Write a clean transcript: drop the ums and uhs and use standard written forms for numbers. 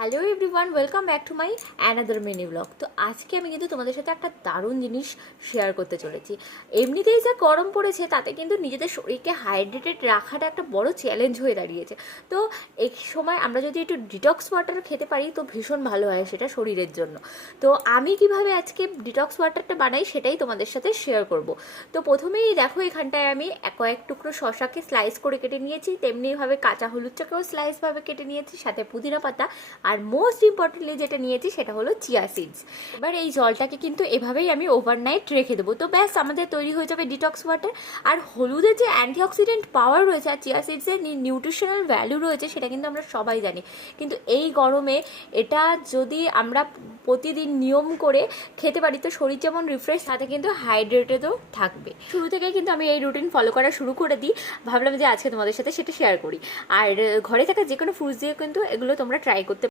Hello everyone, welcome back to my another mini blog. তো আজকে আমি কিন্তু তোমাদের সাথে একটা দারুণ জিনিস শেয়ার করতে চলেছি। এমনিতেই যা গরম পড়েছে তাতে কিন্তু নিজেদের শরীরকে হাইড্রেটেড রাখাটা একটা বড় চ্যালেঞ্জ হয়ে দাঁড়িয়েছে। তো এই সময় আমরা যদি একটু ডিটক্স ওয়াটার খেতে পারি তো ভীষণ ভালো হয় সেটা শরীরের জন্য। তো আমি কিভাবে আজকে ডিটক্স ওয়াটারটা বানাই সেটাই তোমাদের সাথে শেয়ার করব। তো প্রথমেই দেখো এখানটায় আমি কয়েক টুকরো শশাকে স্লাইস করে কেটে নিয়েছি, তেমনিভাবে কাঁচা হলুদটাকেও স্লাইসভাবে কেটে নিয়েছি, সাথে পুদিনা পাতা, আর মোস্ট ইম্পর্টেন্টলি যেটা নিয়েছি সেটা হলো চিয়া সিডস। এবার এই জলটাকে কিন্তু এভাবেই আমি ওভারনাইট রেখে দেবো। তো ব্যাস আমাদের তৈরি হয়ে যাবে ডিটক্স ওয়াটার। আর হলুদের যে অ্যান্টিঅক্সিডেন্ট পাওয়ার রয়েছে আর চিয়া সিডসের নিউট্রিশনাল ভ্যালু রয়েছে সেটা কিন্তু আমরা সবাই জানি, কিন্তু এই গরমে এটা যদি আমরা প্রতিদিন নিয়ম করে খেতে পারি তো শরীর যেমন রিফ্রেশ, সাথে কিন্তু হাইড্রেটেডও থাকবে। শুরু থেকে কিন্তু আমি এই রুটিন ফলো করা শুরু করে দিই, ভাবলাম যে আজকে তোমাদের সাথে সেটা শেয়ার করি। আর ঘরে থাকা যে কোনো ফ্রুটস দিয়ে কিন্তু এগুলো তোমরা ট্রাই করতে